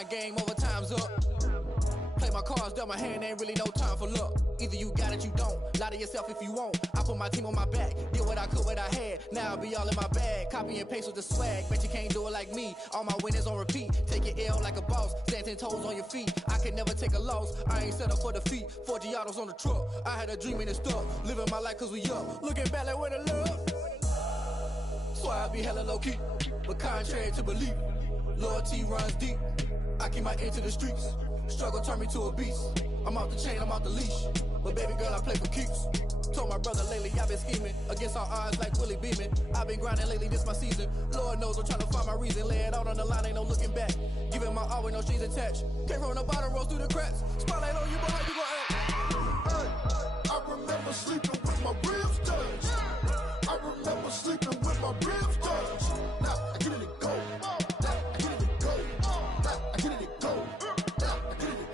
grind game, overtime's up. Play my cards, dealt my hand, ain't really no time for luck. Either you got it, you don't. Lie to yourself if you won't. I put my team on my back, did what I could, what I had. Now I'll be all in my bag, copy and paste with the swag. Bet you can't do it like me, all my winners on repeat. Take your L like a boss, stand 10 toes on your feet. I can never take a loss, I ain't set up for defeat. 4 Giottos on the truck, I had a dream and it stuck. Living my life cause we up, looking back like where the love. So I be hella low key, but contrary to belief, loyalty runs deep. I keep my ear to the streets. Struggle turned me to a beast. I'm off the chain, I'm off the leash. But baby girl, I play for keeps. Told my brother lately, I've been scheming against all odds like Willie Beeman. I've been grinding lately, this my season. Lord knows I'm trying to find my reason. Lay it out on the line, ain't no looking back. Giving my all with no strings attached. Came from the bottom, rose through the cracks. Spotlight on you, but how you gon' act? Hey, I remember sleeping with my ribs touched. I remember sleeping with my ribs touched. Now I get it to go. Now I get it to go. Now I get it to go.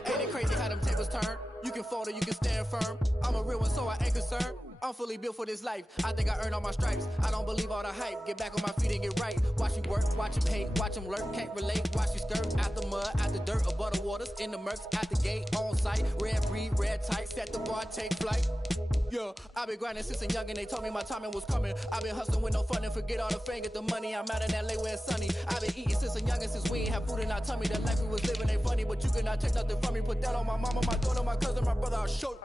Ain't it crazy how them tables turn? You can fold or you can stand firm. I'm a real one, so I ain't concerned. I'm fully built for this life. I think I earned all my stripes. I don't believe all the hype. Get back on my feet and get right. Watch you work, watch him hate, watch him lurk. Can't relate, watch you skirt. Out the mud, out the dirt, above the waters, in the murks, out the gate, on site. Red breed, red tight, set the bar, take flight. Yeah, I've been grinding since a young and they told me my timing was coming. I've been hustling with no fun and forget all the fame, get the money. I'm out in LA where it's sunny. I've been eating since a youngin', since we ain't have food in our tummy. The life we was living ain't funny, but you cannot take nothing from me. Put that on my mama, my daughter, my cousin, my brother, I'll show you.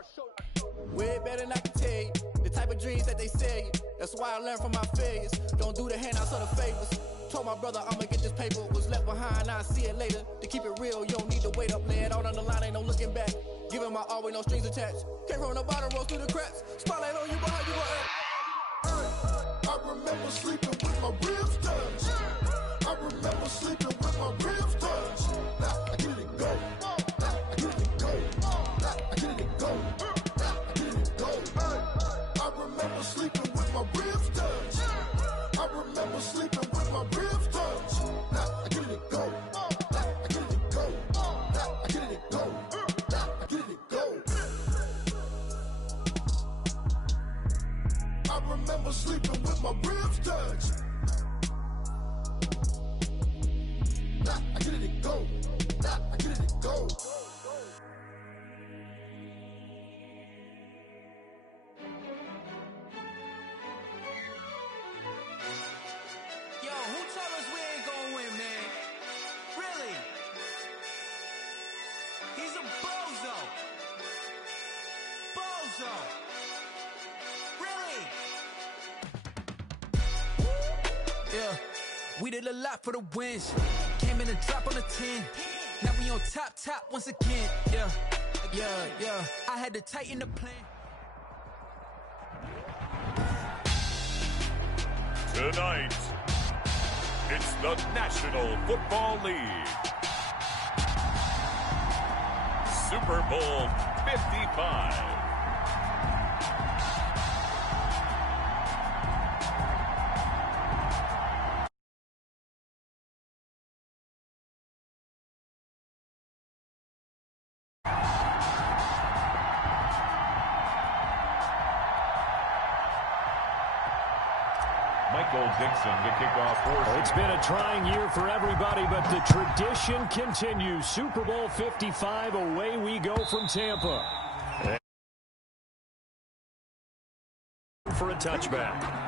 Way better than I can tell you. The type of dreams that they sell you. That's why I learned from my failures. Don't do the handouts or the favors. Told my brother I'ma get this paper. Was left behind, I'll see it later. To keep it real, you don't need to wait up. Lay it out on the line, ain't no looking back. Giving my all with no strings attached. Came from the bottom, rose through the cracks. Spotlight on you, but how you gon' act? I remember sleeping with my ribs touched. I remember sleeping with my ribs touched. Now I get it to go. Now I get it to go. Now I get it to go. Now I get it to go. I remember sleeping with my ribs touched. I remember sleeping with my ribs touched. Now I get it to go. Now I get it to go. Now I get it to go. Now I get it to go. I remember sleeping with my ribs touched. Now I get it to go. Now I get it to go. Yo, who told us we ain't gonna win, man? Really? He's a bozo. Bozo. Really? Yeah, we did a lot for the wins. Came in and dropped on the 10. Now we on top once again. Yeah. I had to tighten the plan. Tonight, it's the National Football League. Super Bowl 55. Dixon to kick off for. It's been a trying year for everybody, but the tradition continues. Super Bowl 55, away we go from Tampa. For a touchback.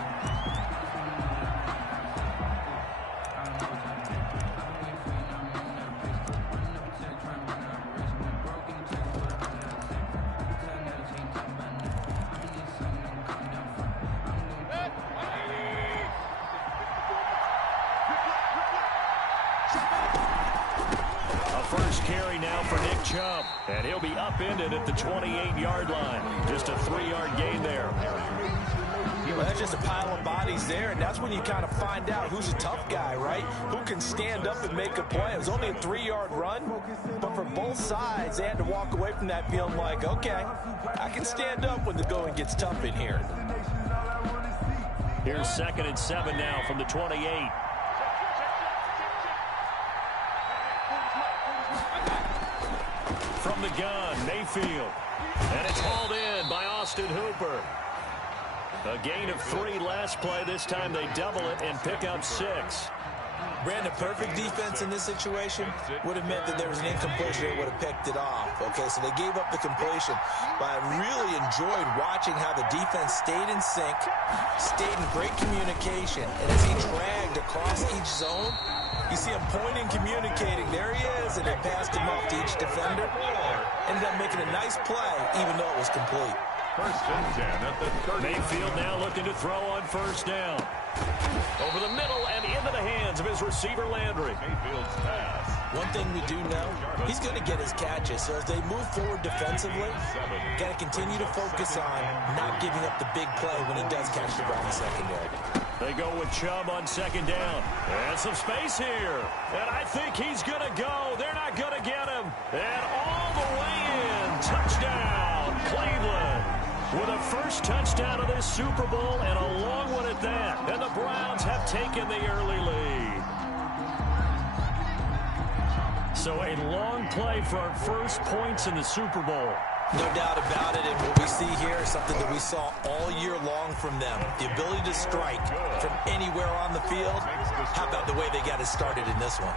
First carry now for Nick Chubb, and he'll be upended at the 28-yard line. Just a 3-yard gain there. Well, that's just a pile of bodies there, and that's when you kind of find out who's a tough guy, right? Who can stand up and make a play. It was only a 3-yard run, but for both sides, they had to walk away from that feeling like, okay, I can stand up when the going gets tough in here. Here's 2nd and 7 now from the 28. From the gun, Mayfield. And it's hauled in by Austin Hooper. A gain of 3 last play. This time they double it and pick up 6. Brandon, perfect defense in this situation would have meant that there was an incompletion that would have picked it off. Okay, so they gave up the completion. But I really enjoyed watching how the defense stayed in sync, stayed in great communication, and as he dragged across each zone, you see him pointing, communicating. There he is, and they passed him off to each defender. Ended up making a nice play, even though it was complete. First and 10 at the 30. Mayfield now looking to throw on first down. Over the middle and into the hands of his receiver, Landry. Mayfield's pass. One thing we do know, he's going to get his catches. So as they move forward defensively, got to continue to focus on not giving up the big play when he does catch the ball in the secondary. They go with Chubb on second down. And some space here. And I think he's going to go. They're not going to get him. And all the way in. Touchdown, Cleveland. With a first touchdown of this Super Bowl and a long one at that. And the Browns have taken the early lead. So a long play for our first points in the Super Bowl. No doubt about it, and what we see here is something that we saw all year long from them. The ability to strike from anywhere on the field. How about the way they got it started in this one?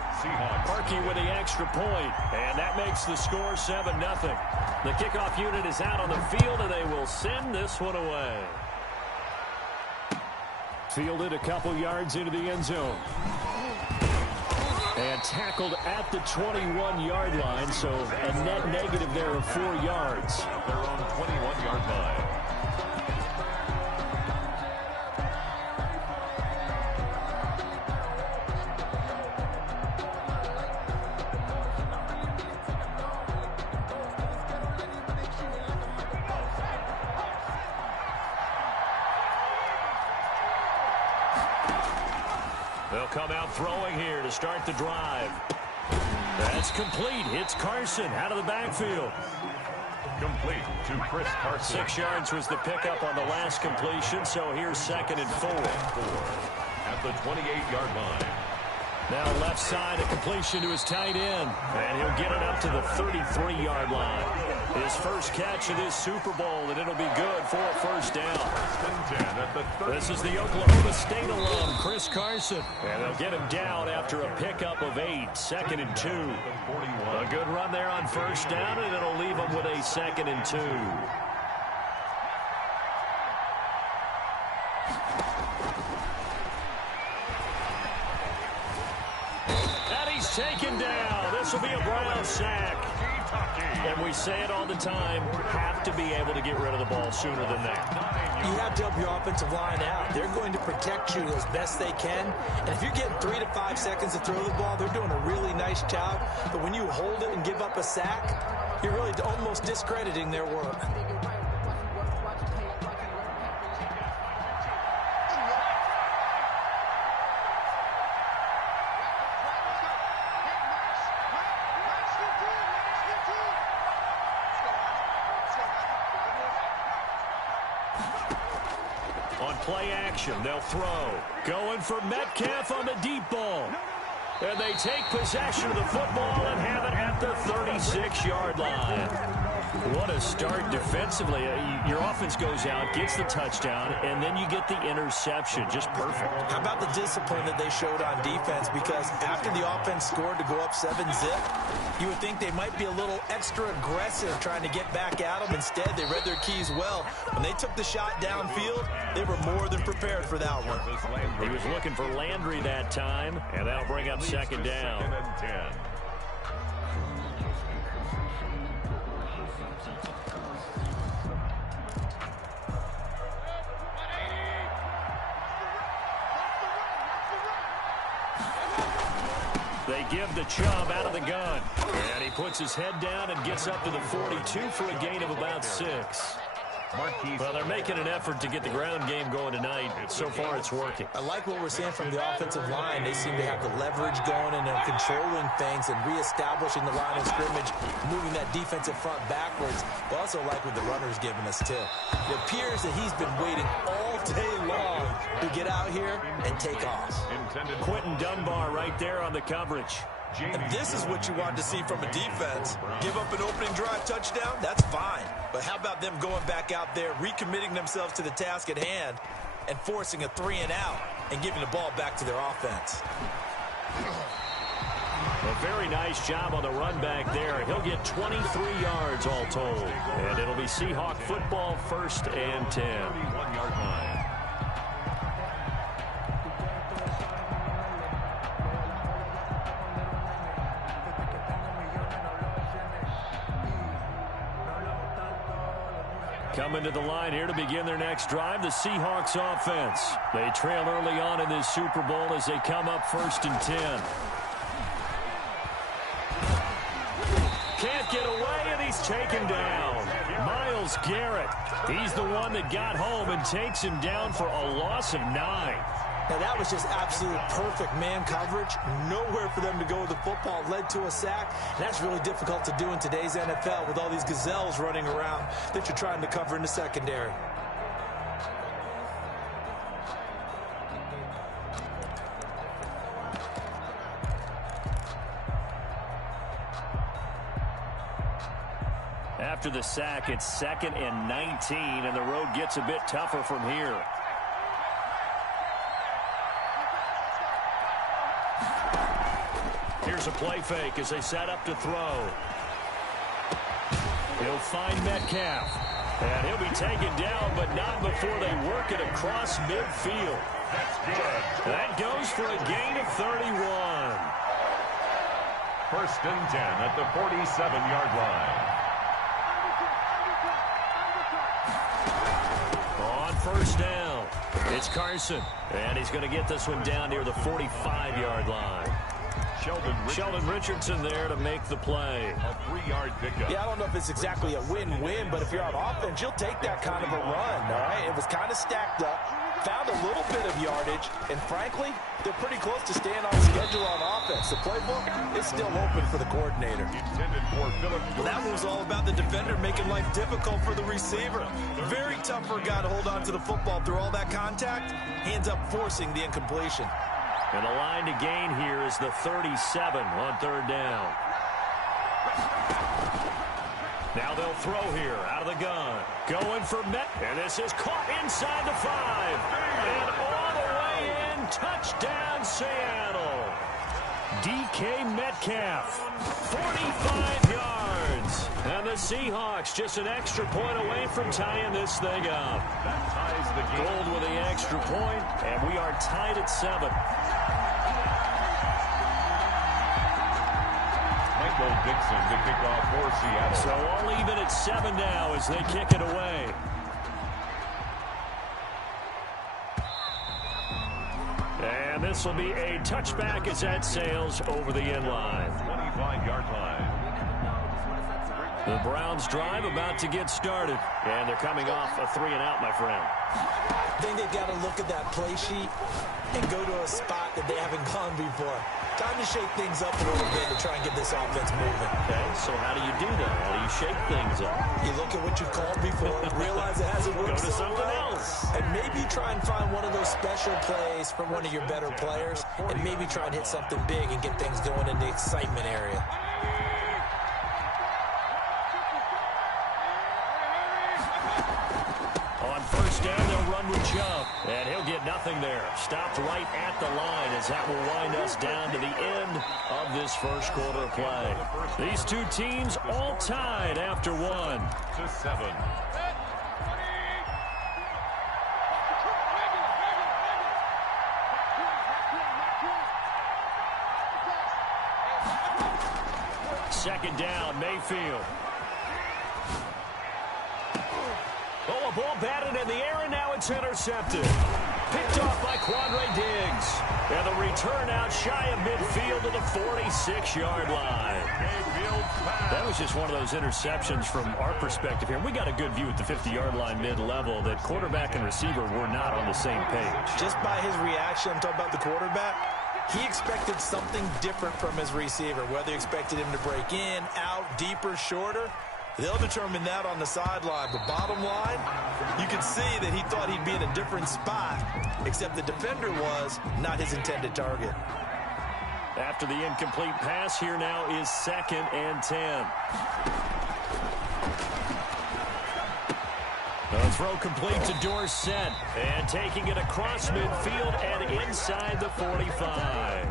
Parkey with the extra point, and that makes the score 7-0. The kickoff unit is out on the field, and they will send this one away. Fielded a couple yards into the end zone. And tackled at the 21-yard line, so a net negative there of 4 yards. Their own 21-yard line. They'll come out throwing here to start the drive. That's complete. It's Carson out of the backfield. Complete to Chris Carson. 6 yards was the pickup on the last completion, so here's 2nd and 4. At the 28-yard line. Now left side, a completion to his tight end. And he'll get it up to the 33-yard line. His first catch of this Super Bowl, and it'll be good for a first down. This is the Oklahoma State alum, Chris Carson. And they'll get him down after a pickup of 8, 2nd and 2. A good run there on first down, and it'll leave him with a 2nd and 2. Taken down. This will be a Brown sack. And we say it all the time, have to be able to get rid of the ball sooner than that. You have to help your offensive line out. They're going to protect you as best they can. And if you're getting 3 to 5 seconds to throw the ball, they're doing a really nice job. But when you hold it and give up a sack, you're really almost discrediting their work. Play action, they'll throw. Going for Metcalf on the deep ball. And they take possession of the football and have it at the 36-yard line. What a start defensively. Your offense goes out, gets the touchdown, and then you get the interception. Just perfect. How about the discipline that they showed on defense? Because after the offense scored to go up 7-zip, you would think they might be a little extra aggressive trying to get back at them. Instead, they read their keys well. When they took the shot downfield, they were more than prepared for that one. He was looking for Landry that time, and that'll bring up 2nd down. They give the Chubb out of the gun. And he puts his head down and gets up to the 42 for a gain of about 6. Well, they're making an effort to get the ground game going tonight. So far, it's working. I like what we're seeing from the offensive line. They seem to have the leverage going and they're controlling things and reestablishing the line of scrimmage, moving that defensive front backwards. But also like what the runner's giving us, too. It appears that he's been waiting all day long to get out here and take off. Quentin Dunbar right there on the coverage. And this is what you want to see from a defense. Give up an opening drive touchdown, that's fine. But how about them going back out there, recommitting themselves to the task at hand, and forcing a 3-and-out and giving the ball back to their offense? A very nice job on the run back there. He'll get 23 yards all told. And it'll be Seahawk football, 1st and 10. 31-yard line. Coming to the line here to begin their next drive, the Seahawks offense. They trail early on in this Super Bowl as they come up 1st and 10. Can't get away, and he's taken down. Myles Garrett. He's the one that got home and takes him down for a loss of 9. Now, that was just absolute perfect man coverage. Nowhere for them to go with the football. Led to a sack. And that's really difficult to do in today's NFL with all these gazelles running around that you're trying to cover in the secondary. After the sack, it's 2nd and 19, and the road gets a bit tougher from here. Here's a play fake as they set up to throw. He'll find Metcalf. And he'll be taken down, but not before they work it across midfield. That's good. That goes for a gain of 31. 1st and 10 at the 47-yard line. On 1st down, it's Carson. And he's going to get this one down near the 45-yard line. Sheldon Richardson there to make the play. A 3-yard pickup. Yeah, I don't know if it's exactly a win-win, but if you're on offense, you'll take that kind of a run, all right? It was kind of stacked up, found a little bit of yardage, and frankly, they're pretty close to staying on schedule on offense. The playbook is still open for the coordinator. Intended for Phillip. Well, that was all about the defender making life difficult for the receiver. Very tough for a guy to hold on to the football through all that contact. Ends up forcing the incompletion. And the line to gain here is the 37 on 3rd down. Now they'll throw here out of the gun. Going for Met. And this is caught inside the 5. And all the way in. Touchdown, Seattle. DK Metcalf. 45 yards. And the Seahawks just an extra point away from tying this thing up. That ties the game. Gold with the extra point, and we are tied at 7. Michael Dixon to kick off for Seattle. So all even at 7 now as they kick it away. And this will be a touchback as that sails over the end line. 25-yard line. The Browns drive about to get started. And they're coming off a 3-and-out, my friend. I think they've got to look at that play sheet and go to a spot that they haven't gone before. Time to shake things up a little bit to try and get this offense moving. Okay, so how do you do that? How do you shake things up? You look at what you've called before, realize it hasn't worked Go to so something well, else. and maybe try and find one of those special plays from one of your better players, and maybe try and hit something big and get things going in the excitement area. On 1st down, they'll run with Chubb. And he'll get nothing there. Stopped right at the line as that will wind us down to the end of this first quarter of play. These two teams all tied after 1. To 7. Second down, Mayfield. Oh, a ball batted in the air, and now it's intercepted. Picked off by Quandre Diggs. And the return out shy of midfield to the 46-yard line. That was just one of those interceptions from our perspective here. We got a good view at the 50-yard line mid-level that quarterback and receiver were not on the same page. Just by his reaction, I'm talking about the quarterback, he expected something different from his receiver, whether he expected him to break in, out, deeper, shorter. They'll determine that on the sideline. But bottom line, you can see that he thought he'd be in a different spot, except the defender was not his intended target. After the incomplete pass, here now is 2nd and 10. Well, it's throw complete to Dorsett. And taking it across midfield and inside the 45.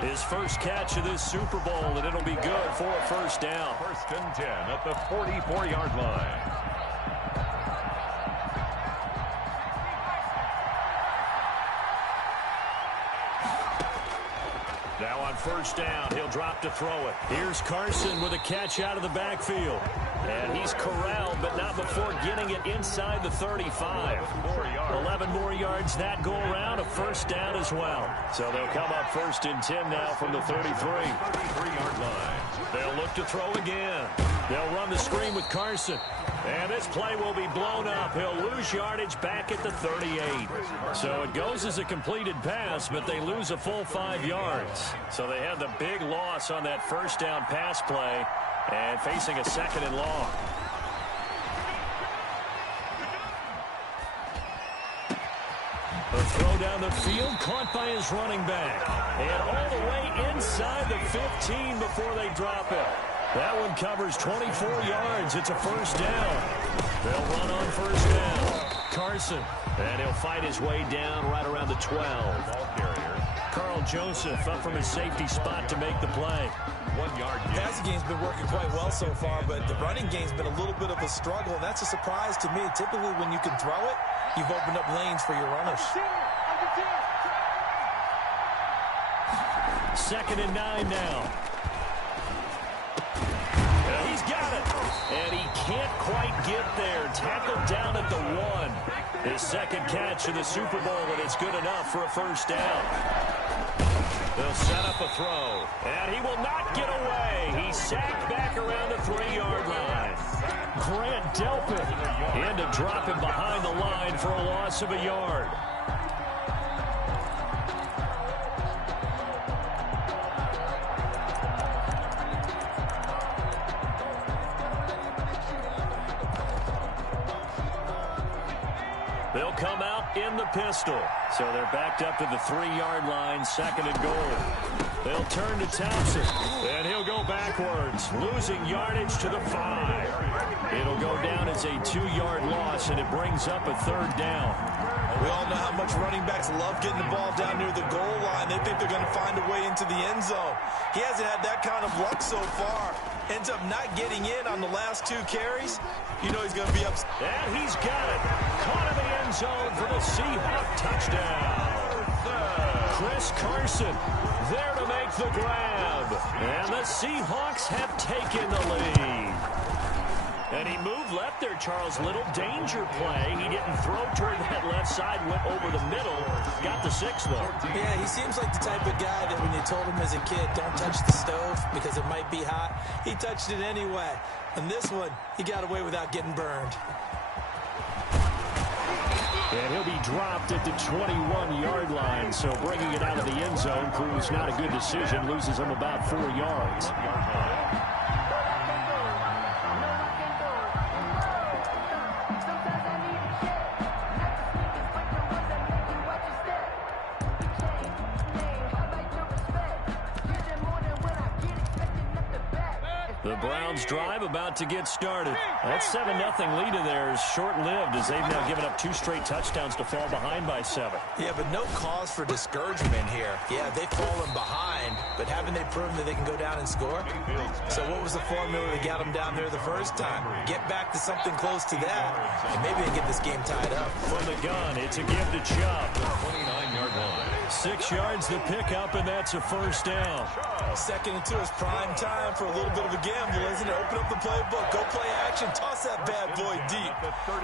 His first catch of this Super Bowl, and it'll be good for a first down. 1st and 10 at the 44-yard line. Now on first down, he'll drop to throw it. Here's Carson with a catch out of the backfield. And he's corralled, but not before getting it inside the 35. 11 more yards that go around, a first down as well. So they'll come up 1st and 10 now from the 33-yard line. They'll look to throw again. They'll run the screen with Carson. And this play will be blown up. He'll lose yardage back at the 38. So it goes as a completed pass, but they lose a full 5 yards. So they have the big loss on that first down pass play and facing a 2nd and long. A throw down the field, caught by his running back. And all the way inside the 15 before they drop it. That one covers 24 yards. It's a first down. They'll run on first down. Carson. And he'll fight his way down right around the 12. Ball carrier. Carl Joseph up from his safety spot to make the play. 1 yard gain. Passing game's been working quite well so far, but the running game's been a little bit of a struggle, and that's a surprise to me. Typically, when you can throw it, you've opened up lanes for your runners. 2nd and 9 now. He's got it. And he can't quite get there. Tackled down at the 1. His 2nd catch of the Super Bowl, and it's good enough for a first down. They'll set up a throw. And he will not get away. He's sacked back around the 3-yard line. Grant Delpit in to drop him behind the line for a loss of a yard. They'll come out in the pistol. So they're backed up to the 3-yard line, 2nd and goal. They'll turn to Thompson, and he'll go backwards, losing yardage to the 5. It'll go down as a 2-yard loss, and it brings up a 3rd down. We all know how much running backs love getting the ball down near the goal line. They think they're going to find a way into the end zone. He hasn't had that kind of luck so far. Ends up not getting in on the last 2 carries. You know he's going to be upset. And he's got it. Caught in the end zone for the Seahawk touchdown. Chris Carson there to make the grab. And the Seahawks have taken the lead. And he moved left there, Charles. Little danger play. He didn't throw toward that left side, went over the middle, got the 6th though. Yeah, he seems like the type of guy that when you told him as a kid, don't touch the stove because it might be hot, he touched it anyway. And this one, he got away without getting burned. And he'll be dropped at the 21-yard line, so bringing it out of the end zone proves not a good decision, loses him about 4 yards. The Browns drive about to get started. That 7-0 lead of theirs short-lived as they've now given up 2 straight touchdowns to fall behind by 7. Yeah, but no cause for discouragement here. Yeah, they've fallen behind, but haven't they proven that they can go down and score? So what was the formula that got them down there the first time? Get back to something close to that, and maybe they get this game tied up. From the gun, it's a give to Chubb. 29-yard line. 6 yards to pick up, and that's a first down. 2nd and 2 is prime time for a little bit of a gamble, isn't it? Open up the playbook, go play action, toss that bad boy deep.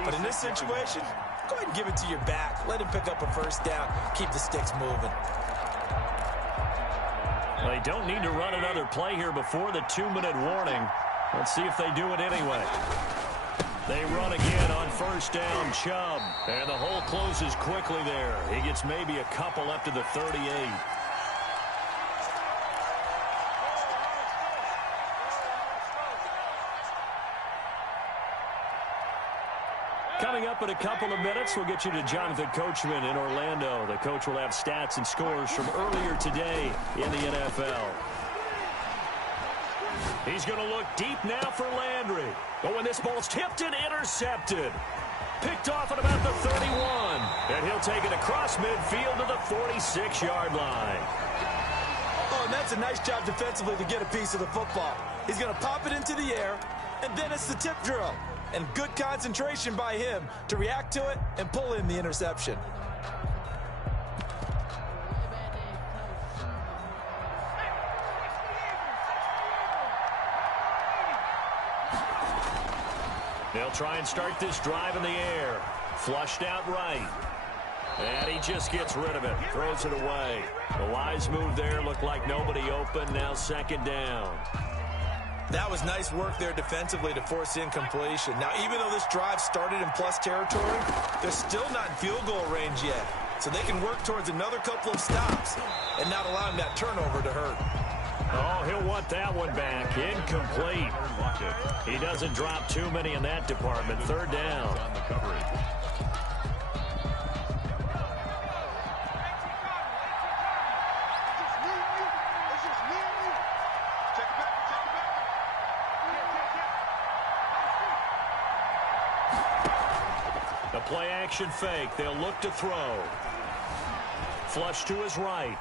But in this situation, go ahead and give it to your back. Let him pick up a first down. Keep the sticks moving. They don't need to run another play here before the 2-minute warning. Let's see if they do it anyway. They run again on first down, Chubb. And the hole closes quickly there. He gets maybe a couple up to the 38. Coming up in a couple of minutes, we'll get you to Jonathan Coachman in Orlando. The coach will have stats and scores from earlier today in the NFL. He's going to look deep now for Landry. Oh, and this ball's tipped and intercepted. Picked off at about the 31. And he'll take it across midfield to the 46-yard line. Oh, and that's a nice job defensively to get a piece of the football. He's going to pop it into the air, and then it's the tip drill. And good concentration by him to react to it and pull in the interception. They'll try and start this drive in the air. Flushed out right. And he just gets rid of it. Throws it away. The wise move there. Looked like nobody open. Now second down. That was nice work there defensively to force incompletion. Now, even though this drive started in plus territory, they're still not in field goal range yet. So they can work towards another couple of stops and not allowing that turnover to hurt. Oh, he'll want that one back. Incomplete. He doesn't drop too many in that department. Third down. The play action fake. They'll look to throw. Flush to his right.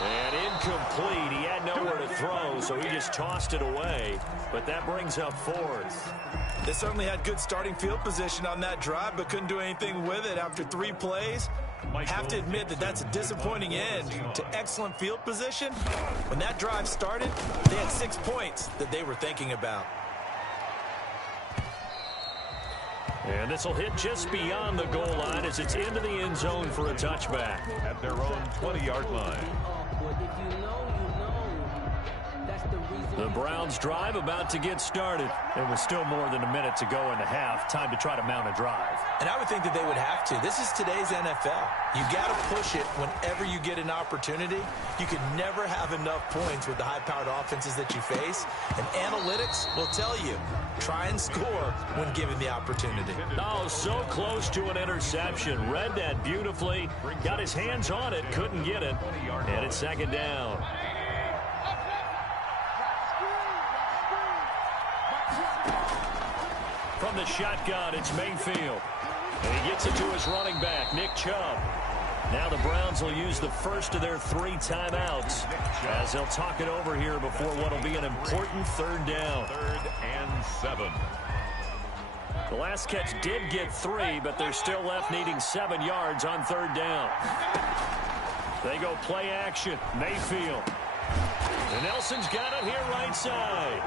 And incomplete. He had nowhere to throw, so he just tossed it away. But that brings up fourth. They certainly had good starting field position on that drive, but couldn't do anything with it after 3 plays. Have to admit that that's a disappointing end to excellent field position. When that drive started, they had 6 points that they were thinking about. And this will hit just beyond the goal line as it's into the end zone for a touchback. At their own 20-yard line. The Browns drive about to get started. There was still more than a minute to go in the half. Time to try to mount a drive. And I would think that they would have to. This is today's NFL. You got to push it whenever you get an opportunity. You can never have enough points with the high-powered offenses that you face. And analytics will tell you, try and score when given the opportunity. Oh, so close to an interception. Read that beautifully. Got his hands on it. Couldn't get it. And it's second down. From the shotgun, it's Mayfield. And he gets it to his running back, Nick Chubb. Now the Browns will use the first of their 3 timeouts as they'll talk it over here before what will be an important third down. 3rd and 7. The last catch did get 3, but they're still left needing 7 yards on third down. They go play action. Mayfield. And Nelson's got it here right side.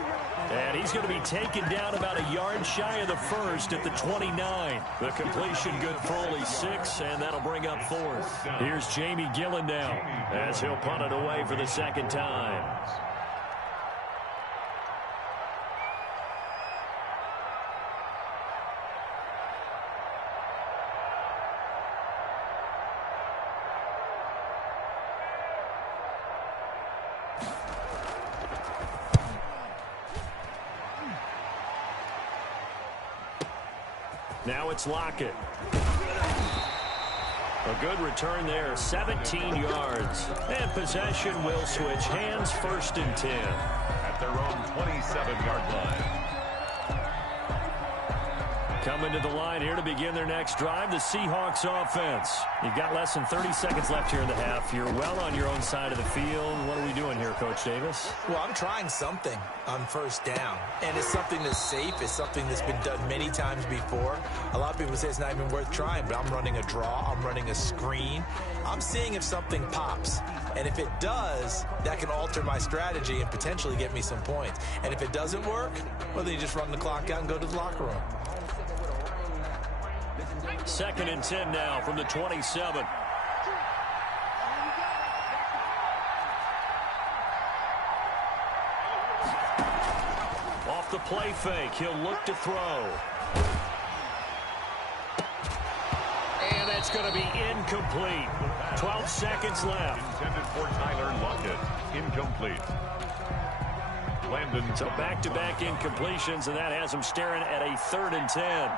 And he's going to be taken down about a yard shy of the first at the 29. The completion good for only 6, and that'll bring up fourth. Here's Jamie Gillen now as he'll punt it away for the second time. Now it's Lockett. A good return there, 17 yards. And possession will switch hands, 1st and 10. At their own 27-yard line. Coming to the line here to begin their next drive, the Seahawks offense. You've got less than 30 seconds left here in the half. You're well on your own side of the field. What are we doing here, Coach Davis? Well, I'm trying something on first down. And it's something that's safe. It's something that's been done many times before. A lot of people say it's not even worth trying, but I'm running a draw. I'm running a screen. I'm seeing if something pops. And if it does, that can alter my strategy and potentially get me some points. And if it doesn't work, well, then you just run the clock out and go to the locker room. 2nd and 10 now from the 27. Off the play fake, he'll look to throw. And that's going to be incomplete. 12 seconds left. Intended for Tyler Lockett. Incomplete. Landon. So back-to-back incompletions, and that has him staring at a 3rd and 10.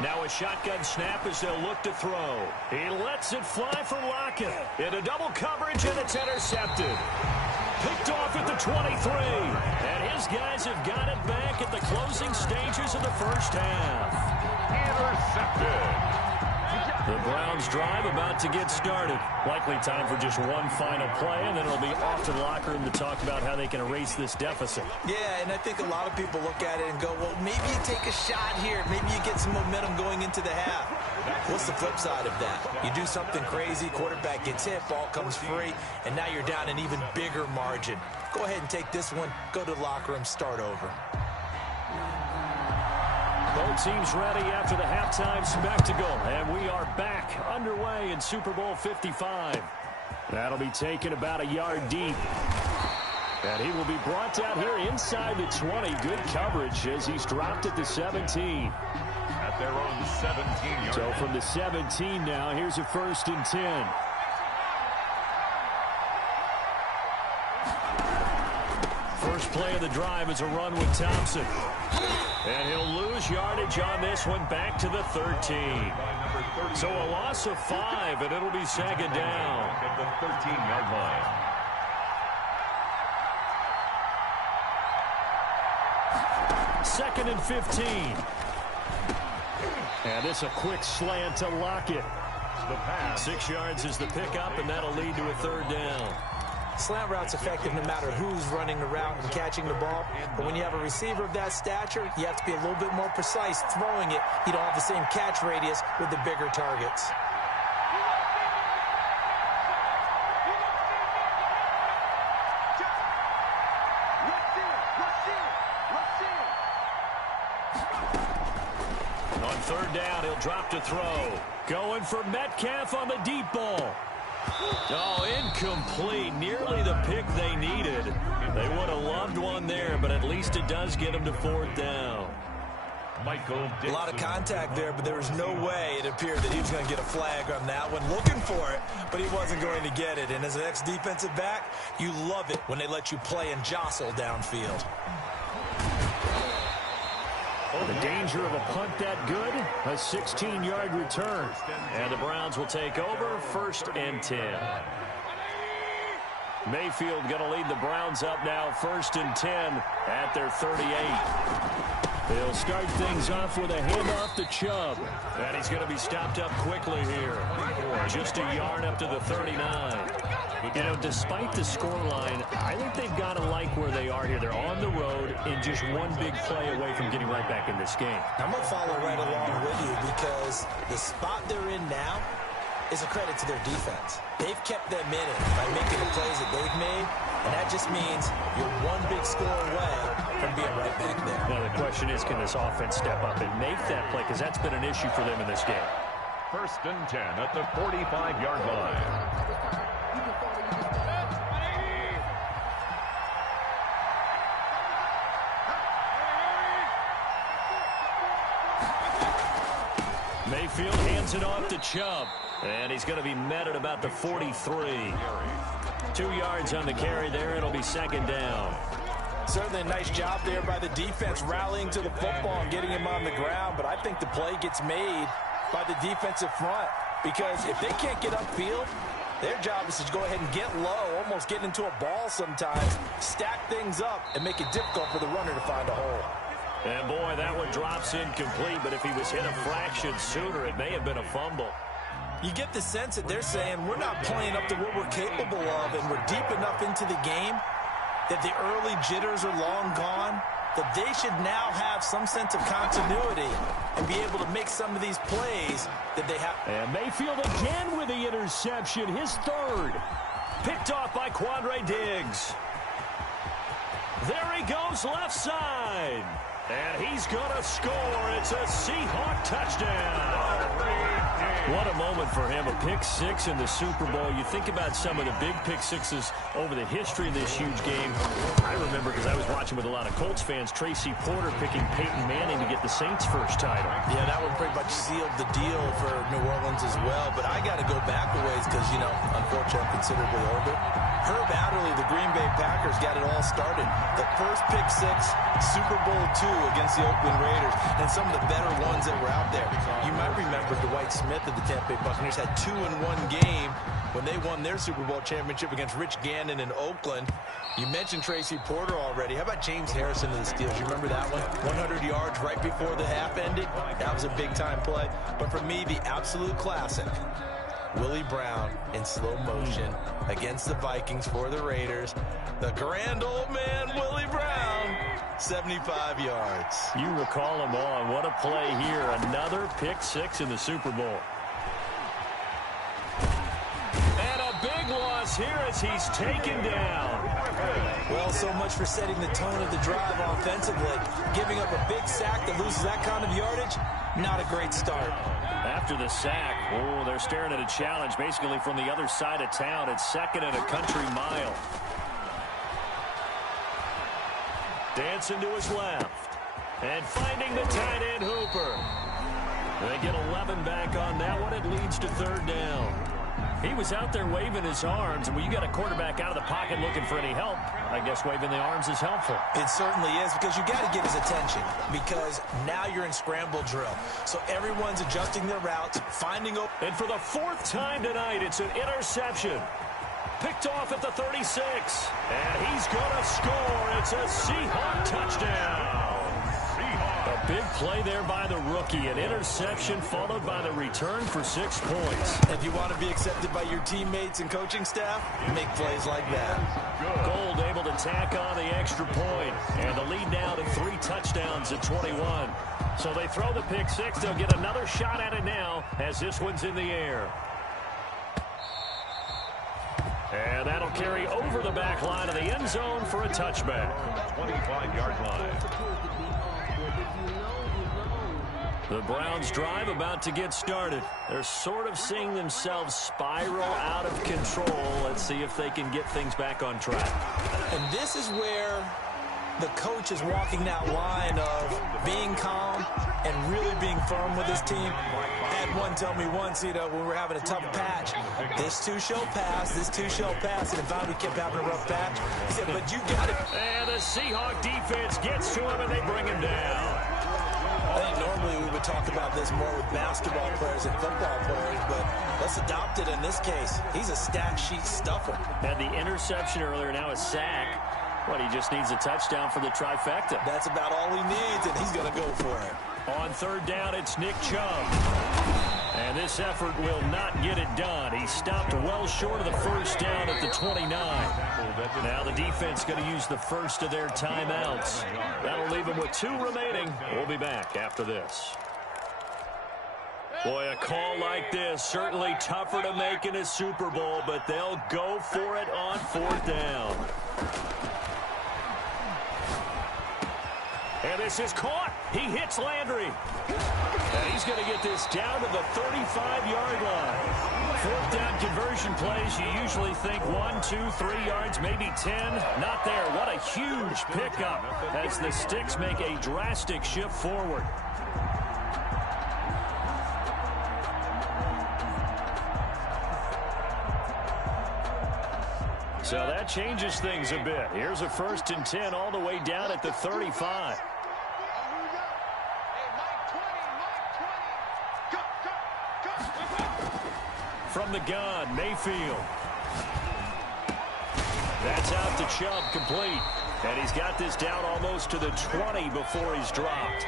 Now a shotgun snap as they'll look to throw. He lets it fly for Lockett. Into double coverage, and it's intercepted. Picked off at the 23. And his guys have got it back at the closing stages of the first half. Intercepted. The Browns drive about to get started. Likely time for just one final play, and then it'll be off to the locker room to talk about how they can erase this deficit. Yeah, and I think a lot of people look at it and go, well, maybe you take a shot here. Maybe you get some momentum going into the half. What's the flip side of that? You do something crazy, quarterback gets hit, ball comes free, and now you're down an even bigger margin. Go ahead and take this one, go to the locker room, start over. Both teams ready after the halftime spectacle, and we are back underway in Super Bowl 55. That'll be taken about a yard deep. And he will be brought down here inside the 20. Good coverage as he's dropped at the 17. At their own 17-yard. So from the 17 now, here's a 1st and 10. First play of the drive is a run with Thompson. And he'll lose yardage on this one back to the 13. So a loss of 5, and it'll be 2nd down. At the 13-yard line. Second and 15. And this a quick slant to Lockett. The pass. 6 yards is the pickup, and that'll lead to a 3rd down. Slant route's effective no matter who's running the route and catching the ball. But when you have a receiver of that stature, you have to be a little bit more precise throwing it. You don't have the same catch radius with the bigger targets. On 3rd down, he'll drop to throw. Going for Metcalf on the deep ball. Oh, incomplete. Nearly the pick they needed. They would have loved one there, but at least it does get them to 4th down. A lot of contact there, but there was no way it appeared that he was going to get a flag on that one. Looking for it, but he wasn't going to get it. And as an ex-defensive back, you love it when they let you play and jostle downfield. The danger of a punt that good, a 16-yard return. And the Browns will take over, 1st and 10. Mayfield going to lead the Browns up now, 1st and 10 at their 38. They'll start things off with a handoff to Chubb. And he's going to be stopped up quickly here. Just a yard up to the 39. You know, despite the scoreline, I think they've got to like where they are here. They're on the road and just one big play away from getting right back in this game. I'm going to follow right along with you because the spot they're in now is a credit to their defense. They've kept them in it by making the plays that they've made, and that just means you're one big score away from being right back there. Now the question is, can this offense step up and make that play? Because that's been an issue for them in this game. 1st and 10 at the 45-yard line. Mayfield hands it off to Chubb. And he's going to be met at about the 43. 2 yards on the carry there. It'll be 2nd down. Certainly a nice job there by the defense rallying to the football and getting him on the ground. But I think the play gets made by the defensive front. Because if they can't get upfield, their job is to go ahead and get low, almost get into a ball sometimes, stack things up, and make it difficult for the runner to find a hole. And boy, that one drops incomplete, but if he was hit a fraction sooner, it may have been a fumble. You get the sense that they're saying we're not playing up to what we're capable of, and we're deep enough into the game that the early jitters are long gone, that they should now have some sense of continuity and be able to make some of these plays that they have. And Mayfield again with the interception, his 3rd. Picked off by Quandre Diggs. There he goes left side. And he's going to score. It's a Seahawk touchdown. What a moment for him. A pick 6 in the Super Bowl. You think about some of the big pick 6s over the history of this huge game. I remember, because I was watching with a lot of Colts fans, Tracy Porter picking Peyton Manning to get the Saints' first title. Yeah, that one pretty much sealed the deal for New Orleans as well. But I got to go back a ways because, you know, unfortunately, I'm considerably older. Herb Adderley, the Green Bay Packers, got it all started. The first pick 6, Super Bowl II against the Oakland Raiders, and some of the better ones that were out there. You might remember Dwight Smith of the Tampa Bay Buccaneers had 2 in one game when they won their Super Bowl championship against Rich Gannon in Oakland. You mentioned Tracy Porter already. How about James Harrison in the Steelers? You remember that one? 100 yards right before the half ended. That was a big-time play. But for me, the absolute classic, Willie Brown in slow motion against the Vikings for the Raiders. The grand old man, Willie Brown, 75 yards. You recall him on. What a play here. Another pick six in the Super Bowl. And a big loss here as he's taken down. Well, so much for setting the tone of the drive offensively. Giving up a big sack that loses that kind of yardage, not a great start. After the sack, oh, they're staring at a challenge basically from the other side of town. It's second and a country mile. Dancing to his left. And finding the tight end Hooper. They get 11 back on that one. It leads to third down. He was out there waving his arms, and when you got a quarterback out of the pocket looking for any help, I guess waving the arms is helpful. It certainly is, because you got to get his attention, because now you're in scramble drill. So everyone's adjusting their routes, finding open. And for the fourth time tonight, it's an interception. Picked off at the 36. And he's going to score. It's a Seahawk touchdown. A big play there by the rookie. An interception followed by the return for 6 points. If you want to be accepted by your teammates and coaching staff, make plays like that. Gold able to tack on the extra point. And the lead now to 3 touchdowns at 21. So they throw the pick six. They'll get another shot at it now as this one's in the air. And that'll carry over the back line of the end zone for a touchback. 25-yard line. The Browns drive about to get started. They're sort of seeing themselves spiral out of control. Let's see if they can get things back on track. And this is where the coach is walking that line of being calm and really being firm with his team. I had one tell me once, when we're having a tough patch, this too shall pass, this too shall pass, and if we kept having a rough patch, he said, but you got it. And the Seahawk defense gets to him, and they bring him down. I think normally we would talk about this more with basketball players and football players, but let's adopt it in this case. He's a stat sheet stuffer. Had the interception earlier, now a sack. What, he just needs a touchdown for the trifecta. That's about all he needs, and he's going to go for it. On third down, it's Nick Chubb. And this effort will not get it done. He stopped well short of the first down at the 29. Now the defense going to use the first of their timeouts. That'll leave them with 2 remaining. We'll be back after this. Boy, a call like this, certainly tougher to make in a Super Bowl, but they'll go for it on fourth down. And this is caught. He hits Landry. And he's going to get this down to the 35-yard line. Fourth down conversion plays, you usually think 1, 2, 3 yards, maybe 10. Not there. What a huge pickup as the Sticks make a drastic shift forward. So that changes things a bit. Here's a 1st and 10 all the way down at the 35. From the gun, Mayfield. That's out to Chubb, complete. And he's got this down almost to the 20 before he's dropped.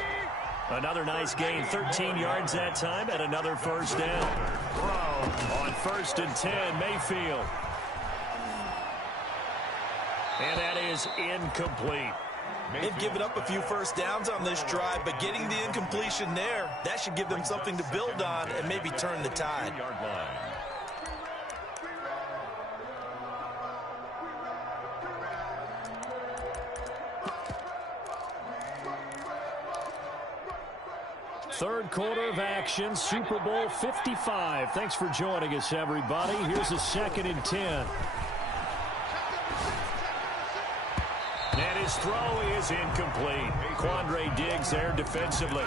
Another nice gain, 13 yards that time, and another first down. On 1st and 10, Mayfield. And that is incomplete. They've given up a few first downs on this drive, but getting the incompletion there, that should give them something to build on and maybe turn the tide. Third quarter of action, Super Bowl 55. Thanks for joining us, everybody. Here's a 2nd and 10. And his throw is incomplete. Quandre Diggs there defensively.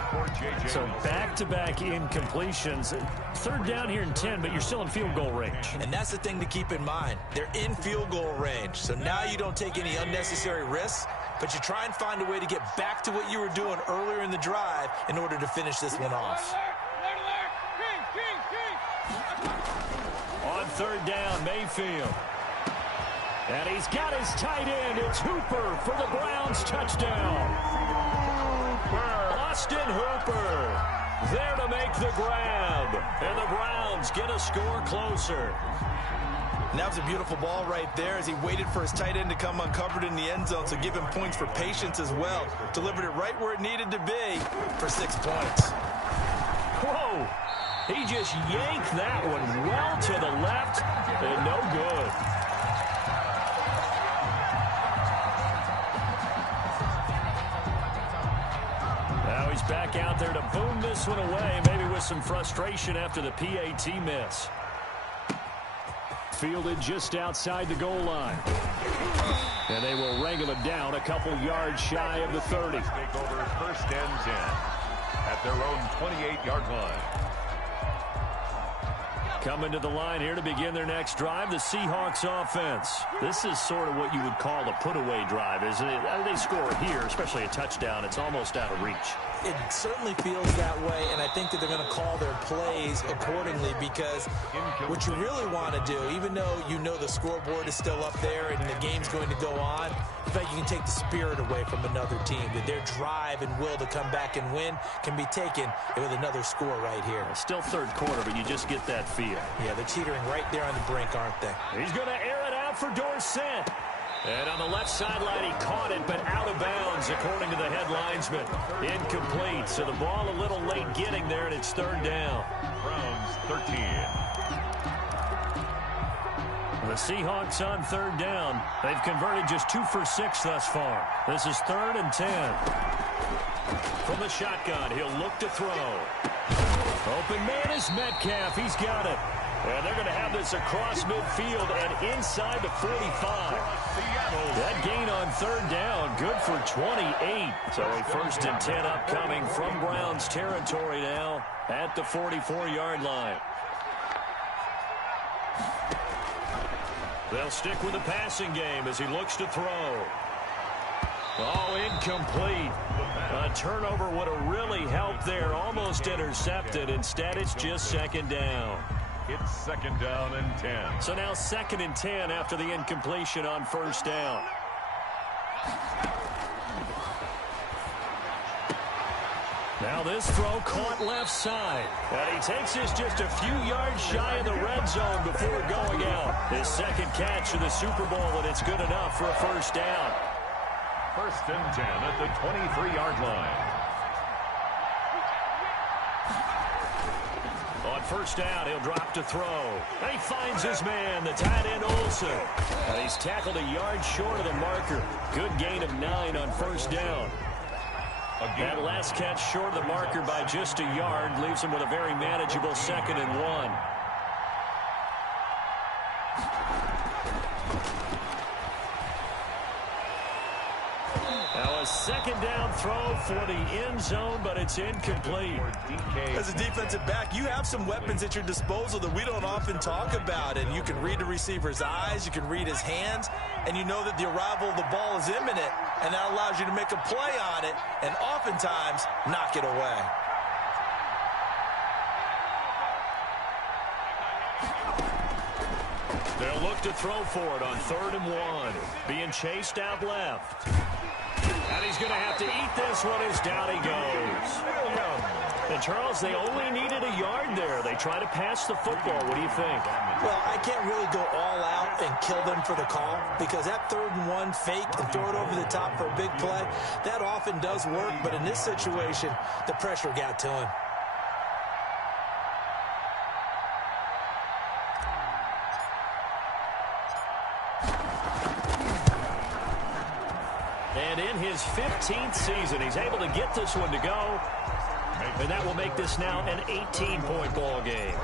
So back-to-back incompletions. Third down here and 10, but you're still in field goal range. And that's the thing to keep in mind. They're in field goal range. So now you don't take any unnecessary risks, but you try and find a way to get back to what you were doing earlier in the drive in order to finish this one off. On third down, Mayfield. And he's got his tight end. It's Hooper for the Browns touchdown. Austin Hooper there to make the grab. And the Browns get a score closer. And that was a beautiful ball right there as he waited for his tight end to come uncovered in the end zone, so give him points for patience as well. Delivered it right where it needed to be for 6 points. Whoa! He just yanked that one well to the left and no good. Now he's back out there to boom this one away, maybe with some frustration after the PAT miss. Fielded just outside the goal line. And they will wrangle it down a couple yards shy of the 30. Take over first and 10 at their own 28-yard line. Coming to the line here to begin their next drive, the Seahawks offense. This is sort of what you would call a put-away drive, isn't it? They score here, especially a touchdown. It's almost out of reach. It certainly feels that way, and I think that they're going to call their plays accordingly because what you really want to do, even though you know the scoreboard is still up there and the game's going to go on, in fact, you can take the spirit away from another team, that their drive and will to come back and win can be taken with another score right here. Still third quarter, but you just get that feel. Yeah, they're teetering right there on the brink, aren't they? He's going to air it out for Dorsett. And on the left sideline, he caught it, but out of bounds, according to the head linesman. Incomplete, so the ball a little late getting there, and it's third down. Browns 13. The Seahawks on third down. They've converted just 2 for 6 thus far. This is 3rd and 10. From the shotgun, he'll look to throw. Open man is Metcalf. He's got it. And they're going to have this across midfield and inside the 45. That gain on third down, good for 28. So a 1st and 10 upcoming from Browns territory now at the 44-yard line. They'll stick with the passing game as he looks to throw. Oh, incomplete. A turnover would have really helped there. Almost intercepted. Instead, it's just 2nd down. It's 2nd down and 10. So now 2nd and 10 after the incompletion on 1st down. Now this throw caught left side. And he takes this just a few yards shy of the red zone before going out. His 2nd catch of the Super Bowl, and it's good enough for a 1st down. 1st and 10 at the 23-yard line. On 1st down, he'll drop to throw. And he finds his man, the tight end Olsen. And he's tackled a yard short of the marker. Good gain of 9 on 1st down. That last catch short of the marker by just a yard leaves him with a very manageable 2nd and 1. Now a 2nd down throw for the end zone, but it's incomplete. As a defensive back, you have some weapons at your disposal that we don't often talk about, and you can read the receiver's eyes, you can read his hands, and you know that the arrival of the ball is imminent, and that allows you to make a play on it and oftentimes knock it away. They'll look to throw for it on 3rd and 1. Being chased out left. And he's going to have to eat this one as down he goes. And Charles, they only needed a yard there. They try to pass the football. What do you think? Well, I can't really go all out and kill them for the call because that 3rd and 1 fake and throw it over the top for a big play, that often does work. But in this situation, the pressure got to him. And in his 15th season, he's able to get this one to go. And that will make this now an 18-point ball game.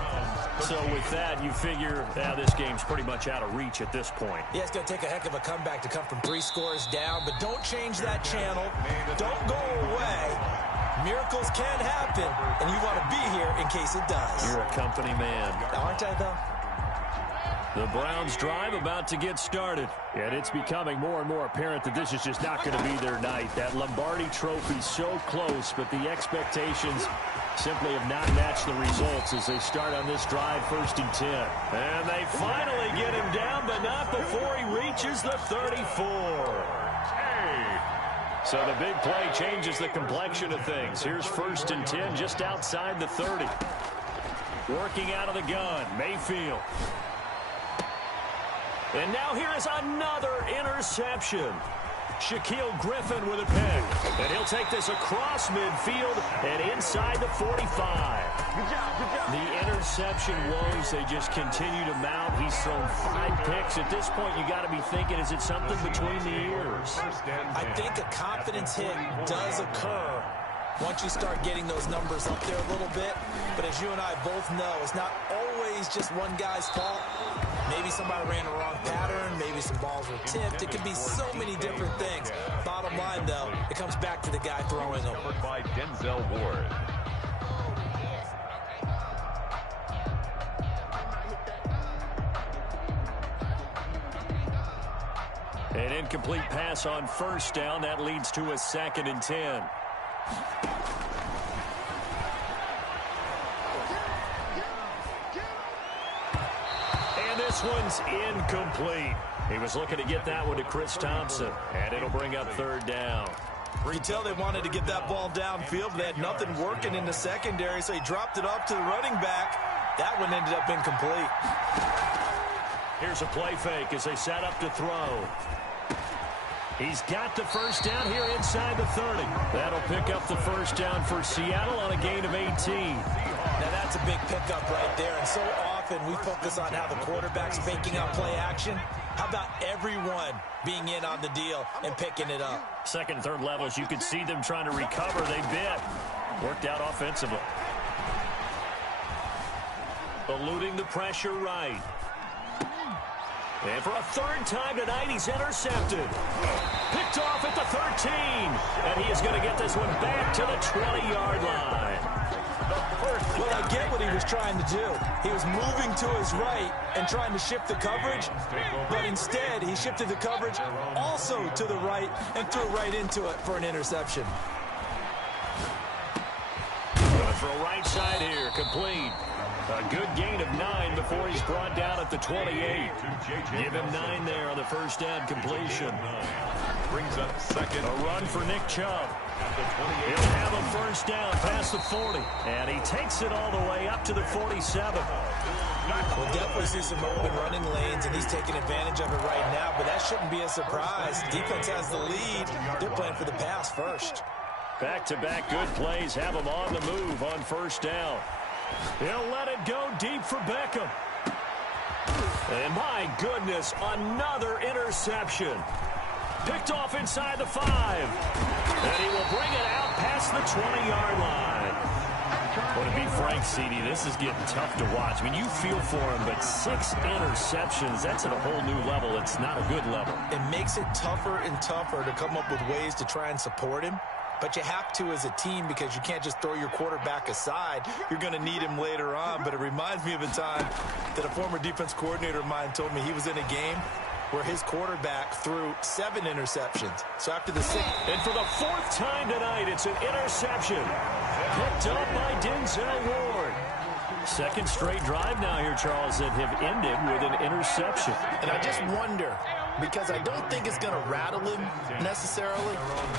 So with that, you figure this game's pretty much out of reach at this point. Yeah, it's going to take a heck of a comeback to come from 3 scores down, but don't change that channel. Don't go away. Miracles can happen, and you want to be here in case it does. You're a company man. Aren't I, though? The Browns drive about to get started. And it's becoming more and more apparent that this is just not going to be their night. That Lombardi trophy so close, but the expectations simply have not matched the results as they start on this drive, 1st and 10. And they finally get him down, but not before he reaches the 34. So the big play changes the complexion of things. Here's 1st and 10 just outside the 30. Working out of the gun, Mayfield. And now here is another interception. Shaquille Griffin with a pick. And he'll take this across midfield and inside the 45. Good job. The interception woes, they just continue to mount. He's thrown 5 picks. At this point, you got to be thinking, is it something between the ears? I think a confidence hit does occur once you start getting those numbers up there a little bit. But as you and I both know, it's not always just one guy's fault. Maybe somebody ran a wrong pattern. Maybe some balls were tipped. It could be so many different things. Bottom line, though, it comes back to the guy throwing them. By Denzel Ward. An incomplete pass on 1st down. That leads to a 2nd and 10. This one's incomplete. He was looking to get that one to Chris Thompson, and it'll bring up 3rd down. You can tell they wanted to get that ball downfield, but they had nothing working in the secondary, so he dropped it off to the running back. That one ended up incomplete. Here's a play fake as they set up to throw. He's got the 1st down here inside the 30. That'll pick up the 1st down for Seattle on a gain of 18. Now that's a big pickup right there, and so often we focus on how the quarterback's faking out play action. How about everyone being in on the deal and picking it up? 2nd and 3rd levels, you could see them trying to recover. They bit. Worked out offensively. Eluding the pressure right. And for a 3rd time tonight, he's intercepted. Picked off at the 13. And he is going to get this one back to the 20-yard line. Well, I get what he was trying to do. He was moving to his right and trying to shift the coverage, but instead he shifted the coverage also to the right and threw right into it for an interception. Going for a right side here, complete. A good gain of 9 before he's brought down at the 28. Give him 9 there on the 1st down completion. Brings up 2nd. A run for Nick Chubb. He'll have a 1st down past the 40. And he takes it all the way up to the 47. We'll definitely see some open running lanes, and he's taking advantage of it right now, but that shouldn't be a surprise. Defense has the lead. They're playing for the pass first. Back-to-back good plays have him on the move on 1st down. He'll let it go deep for Beckham. And my goodness, another interception. Picked off inside the 5. And he will bring it out past the 20-yard line. Well, to be frank, CD, this is getting tough to watch. I mean, you feel for him, but 6 interceptions, that's at a whole new level. It's not a good level. It makes it tougher and tougher to come up with ways to try and support him. But you have to as a team because you can't just throw your quarterback aside. You're going to need him later on. But it reminds me of a time that a former defense coordinator of mine told me he was in a game where his quarterback threw 7 interceptions. So after the 6th. And for the 4th time tonight, it's an interception. Picked up by Denzel Ward. 2nd straight drive now here, Charles, that have ended with an interception. And I just wonder, because I don't think it's going to rattle him necessarily.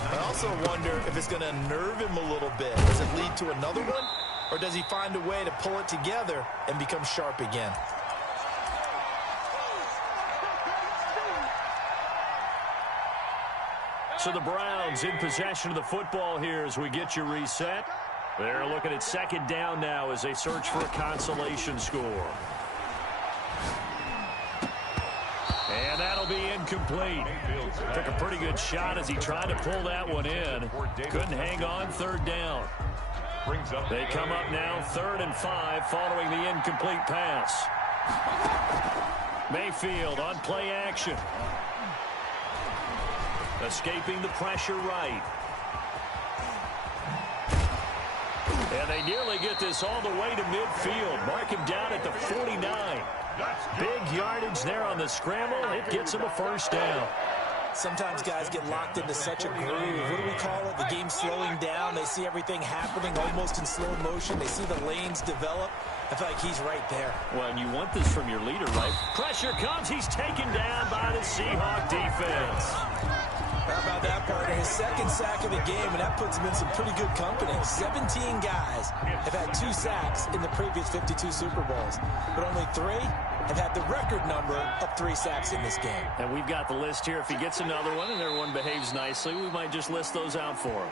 I also wonder if it's going to nerve him a little bit. Does it lead to another one? Or does he find a way to pull it together and become sharp again? So the Browns in possession of the football here as we get you reset. They're looking at 2nd down now as they search for a consolation score. And that'll be incomplete. Took a pretty good shot as he tried to pull that one in. Couldn't hang on 3rd down. They come up now 3rd and 5 following the incomplete pass. Mayfield on play action. Escaping the pressure right. And they nearly get this all the way to midfield. Mark him down at the 49. Big yardage there on the scramble. It gets him a first down. Sometimes guys get locked into such a groove. What do we call it? The game slowing down. They see everything happening almost in slow motion. They see the lanes develop. I feel like he's right there. Well, and you want this from your leader, right? Pressure comes. He's taken down by the Seahawk defense. How about that, partner? His second sack of the game, and that puts him in some pretty good company. 17 guys have had 2 sacks in the previous 52 Super Bowls, but only 3 have had the record number of 3 sacks in this game. And we've got the list here. If he gets another one and everyone behaves nicely, we might just list those out for him.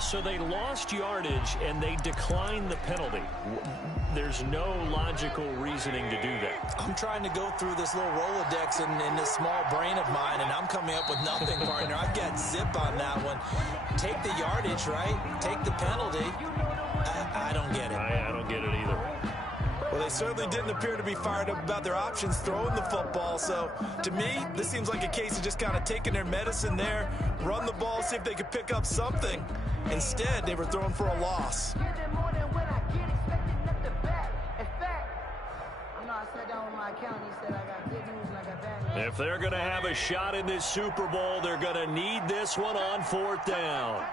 So they lost yardage and they declined the penalty. There's no logical reasoning to do that. I'm trying to go through this little Rolodex in this small brain of mine, and I'm coming up with nothing, partner. I've got zip on that one. Take the yardage, right? Take the penalty. I don't get it. I don't get it either. Well, they certainly didn't appear to be fired up about their options throwing the football. So, to me, this seems like a case of just kind of taking their medicine there, run the ball, see if they could pick up something. Instead, they were throwing for a loss. If they're going to have a shot in this Super Bowl, they're going to need this one on 4th down.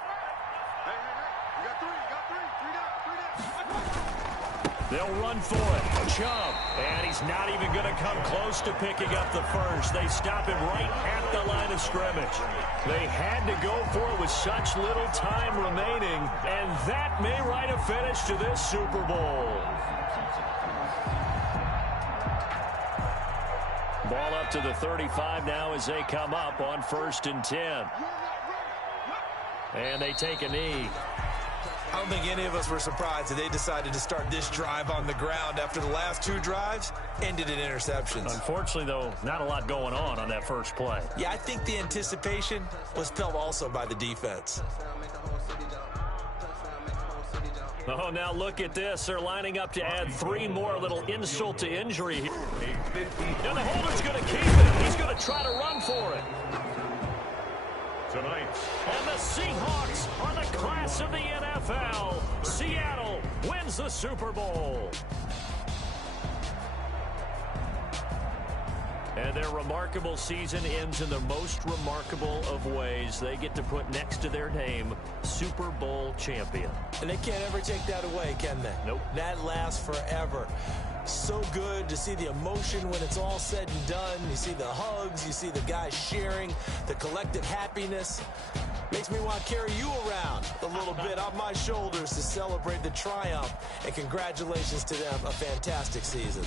They'll run for it. Chubb. And he's not even going to come close to picking up the first. They stop him right at the line of scrimmage. They had to go for it with such little time remaining. And that may write a finish to this Super Bowl. Ball up to the 35 now as they come up on 1st and 10. And they take a knee. I don't think any of us were surprised that they decided to start this drive on the ground after the last 2 drives ended in interceptions. Unfortunately, though, not a lot going on that first play. Yeah, I think the anticipation was felt also by the defense. Oh, now look at this. They're lining up to add 3 more, little insult to injury here. And the holder's going to keep it. He's going to try to run for it. Tonight. And the Seahawks are the class of the NFL. Seattle wins the Super Bowl. And their remarkable season ends in the most remarkable of ways. They get to put next to their name, Super Bowl champion. And they can't ever take that away, can they? Nope. That lasts forever. So good to see the emotion when it's all said and done. You see the hugs, you see the guys sharing, the collective happiness. Makes me want to carry you around a little bit on my shoulders to celebrate the triumph. And congratulations to them, a fantastic season.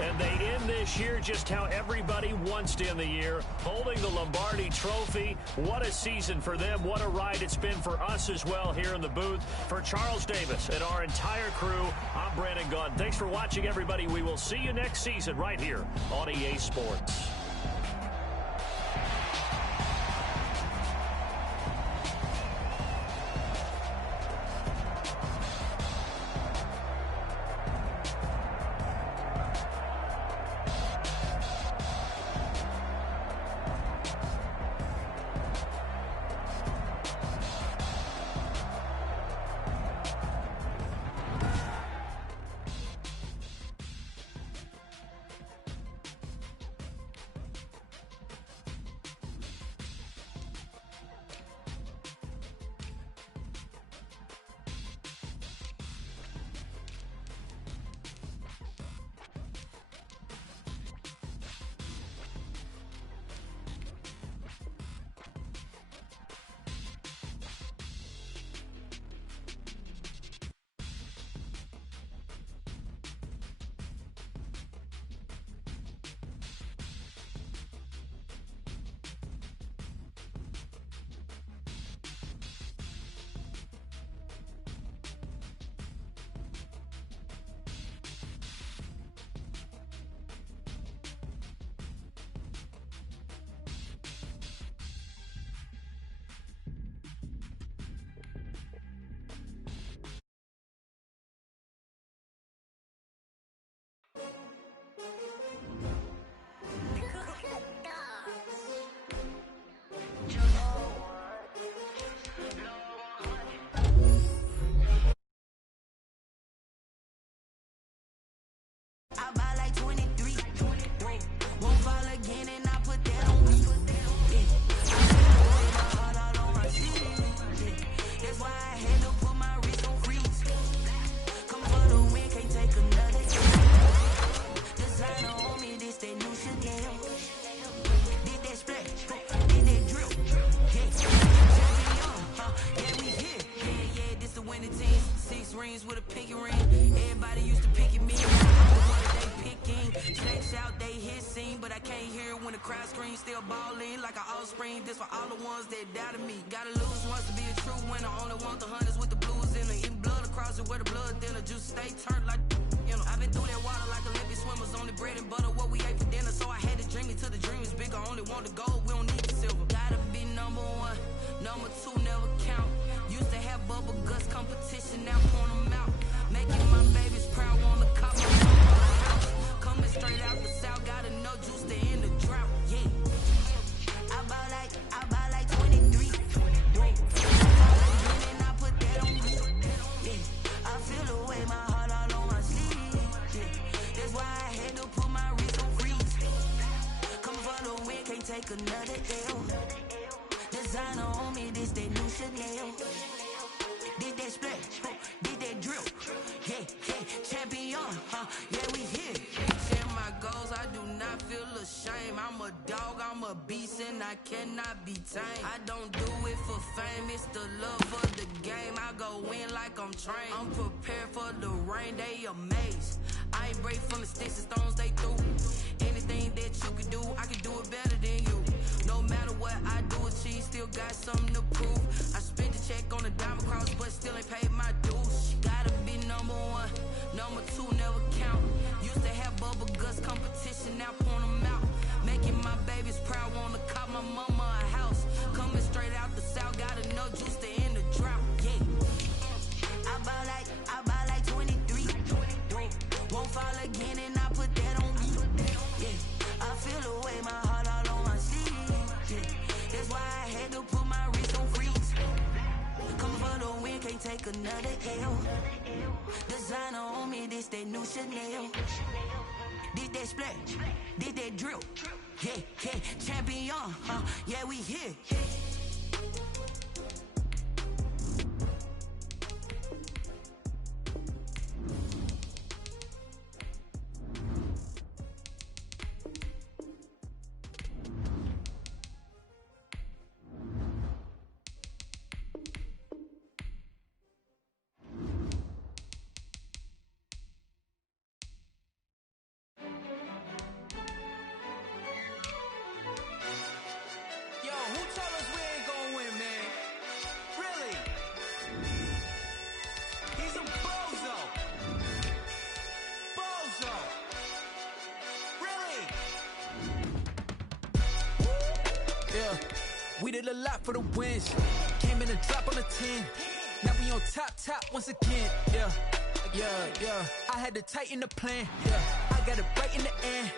And they end this year just how everybody wants to end the year, holding the Lombardi Trophy. What a season for them. What a ride it's been for us as well here in the booth. For Charles Davis and our entire crew, I'm Brandon Gaudin. Thanks for watching, everybody. We will see you next season right here on EA Sports. screens with a pinky ring. Everybody used to pick at me. What they picking? Snakes out, they hissing, but I can't hear when the crowd screams. Still balling like an offspring. This for all the ones that doubted me. Gotta lose once to be a true winner. Only want the hunters with the blues in it. Eating blood across it where the blood thinner. Juice stay turned like, you know. I've been through that water like Olympic swimmers. Only bread and butter what we ate for dinner. So I had to dream it till the dream is bigger. Only want the gold, we don't need the silver. Gotta be number one, number two never count. Used to have bubble guts competition, now point them out. Making my babies proud, wanna cop my house. Coming straight out the south, got enough juice to end the drought. Yeah, I buy like 23. And I put that on me. Yeah, I feel the way, my heart all on my sleeve. Yeah, that's why I had to put my wrist on freeze. Coming for the win, can't take another L. Designer on me, this that new Chanel. Did that split, did that drill. Yeah, champion, yeah, we here. Reaching my goals, I do not feel ashamed. I'm a dog, I'm a beast, and I cannot be tamed. I don't do it for fame, it's the love for the game. I go in like I'm trained. I'm prepared for the rain, they amazed. I ain't break from the sticks and stones they threw. Anything that you can do, I can do it better than you. No matter what I do, achieve, still got something to prove. I spent the check on the diamond cross, but still ain't paid my dues. Gotta be number one, number two never count. Used to have bubble guts competition, now point them out. Making my babies proud, wanna cop my mama a house. Coming straight out the south, got enough juice to end the drought. Yeah, I buy like 23. Won't fall again, and I put that on me. Yeah, I feel the way, my heart all on my sleeve. Yeah, that's why I had to put my wrist on freeze. Coming for the win, can't take another L. Designer on me, this that new Chanel. Did that splash, did that drill. Yeah, champion, yeah, we here. We did a lot for the wins. Came in a drop on a 10. Now we on top once again. Yeah. I had to tighten the plan. Yeah, I got it right in the end.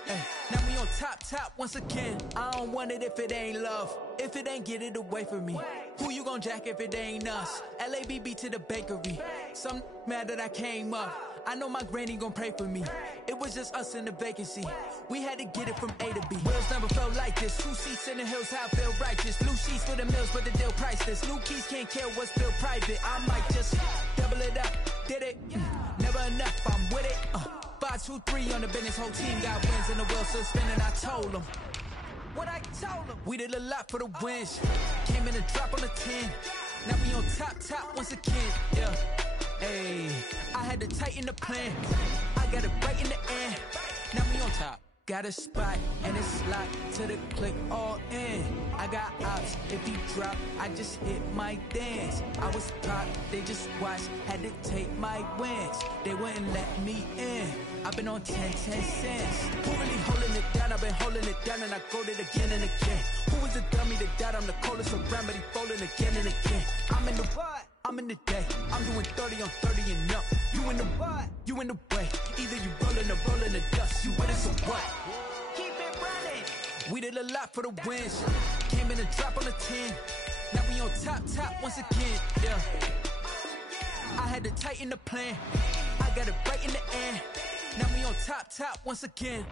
Now we on top once again. I don't want it if it ain't love. If it ain't, get it away from me. Who you gon' jack if it ain't us? LABB to the bakery. Some mad that I came up. I know my granny gon' pray for me. It was just us in the vacancy. We had to get it from A to B. Wheels never felt like this. 2 seats in the hills, how I feel righteous. Blue sheets for the mills, but the deal priceless. New keys can't kill what's built private. I might just double it up. Did it? Never enough, I'm with it. 5, 2, 3 on the business. Whole team got wins and the wheels still spinning. I told them what I told them. We did a lot for the wins. Came in a drop on the 10. Now we on top once again. Yeah. Hey, I had to tighten the plan. I got it right in the end. Now we on top. Got a spot and it's locked to the click all in. I got ops, if he drop, I just hit my dance. I was pop, they just watched, had to take my wins. They wouldn't let me in. I've been on 10 cents. Who really holding it down? I've been holding it down and I go it again and again. Who was the dummy that died? I'm the coldest around, but he folding again and again. I'm in the what? I'm in the day. I'm doing 30 on 30 and up. You in the what? You in the way. Either you rolling or rolling the dust. You with us or what? Keep it running. We did a lot for the wins. Came in a drop on the 10. Now we on top once again. Yeah. I had to tighten the plan. I got it right in the end. Now we on top once again.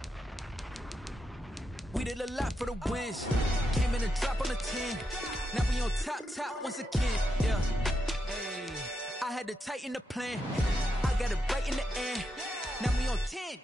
We did a lot for the wins. Came in a drop on the 10. Now we on top once again. Yeah. Hey, I had to tighten the plan. I got it right in the end. Now we on 10.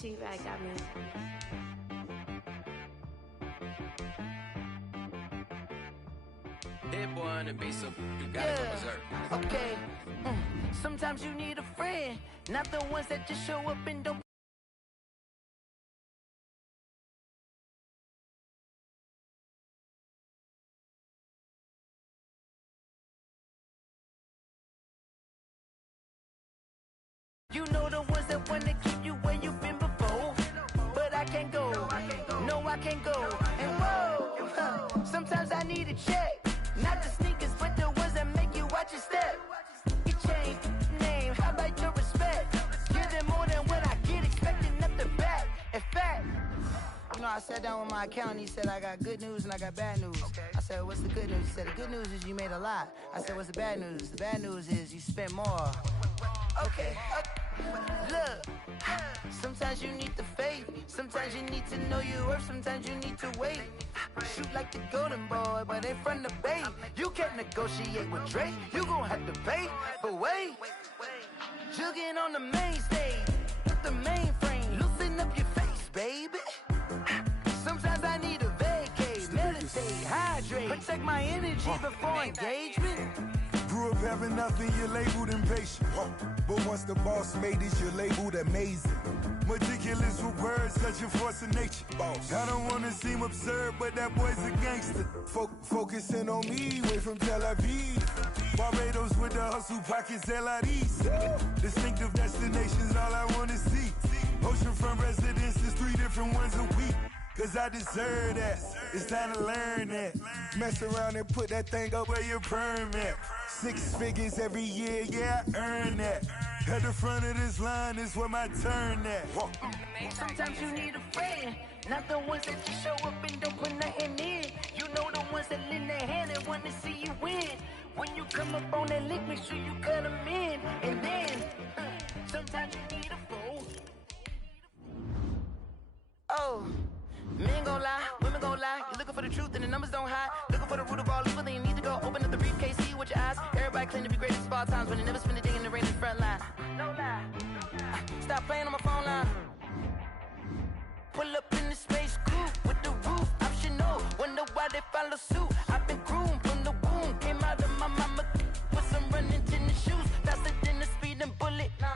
She-Rag got me. Hit boy on the beat, so you gotta go berserk. Okay. Sometimes you need a friend, not the ones that just show up and don't. You know the ones that wanna keep you where you've been before. But I can't go. No, I can't go. And whoa, sometimes I need a check. Not the sneakers, but the ones that make you watch your step. You change name, how about your respect? Give them more than what I get, expecting nothing back. In fact, you know, I sat down with my accountant. He said, I got good news and I got bad news. I said, what's the good news? He said, the good news is you made a lot. I said, what's the bad news? The bad news is you spent more. Okay. Look, sometimes you need the faith. Sometimes you need to know your worth. Sometimes you need to wait. Shoot like the golden boy, but in front of the bay. You can't negotiate with Drake. You gon' have to pay. But wait, jugging on the main stage with the mainframe. Loosen up your face, baby. Sometimes I need a vacate, meditate, hydrate, protect my energy before engagement. Grew up having nothing, you're labeled impatient. But once the boss made it, you're labeled amazing. Meticulous with words, such a force of nature. I don't wanna seem absurd, but that boy's a gangster. Focusing on me, way from Tel Aviv. Barbados with the hustle pockets, LIDs. Distinctive destinations, all I wanna see. Oceanfront residences, 3 different ones a week. Cause I deserve that, it's time to learn that. Mess around and put that thing up where your permit. 6 figures every year, yeah, I earn that. At the front of this line is where my turn at. Sometimes you need a friend, not the ones that just show up and don't put nothing in. You know the ones that lend their hand and want to see you win. When you come up on that lick, make sure you cut them in. And then, sometimes you need a fool. Oh. Men gon' lie, women gon' lie. You're looking for the truth and the numbers don't hide. Looking for the root of all evil, then you need to go open up the briefcase, see with your eyes. Everybody claim to be great at small times, but they never spend a day in the rain in the front line. No lie. Stop playing on my phone line. Pull up in the space coupe with the roof optional. Wonder why they follow suit. I've been groomed from the womb. Came out of my mama with some running tennis shoes. Faster than the speeding bullet. Nah,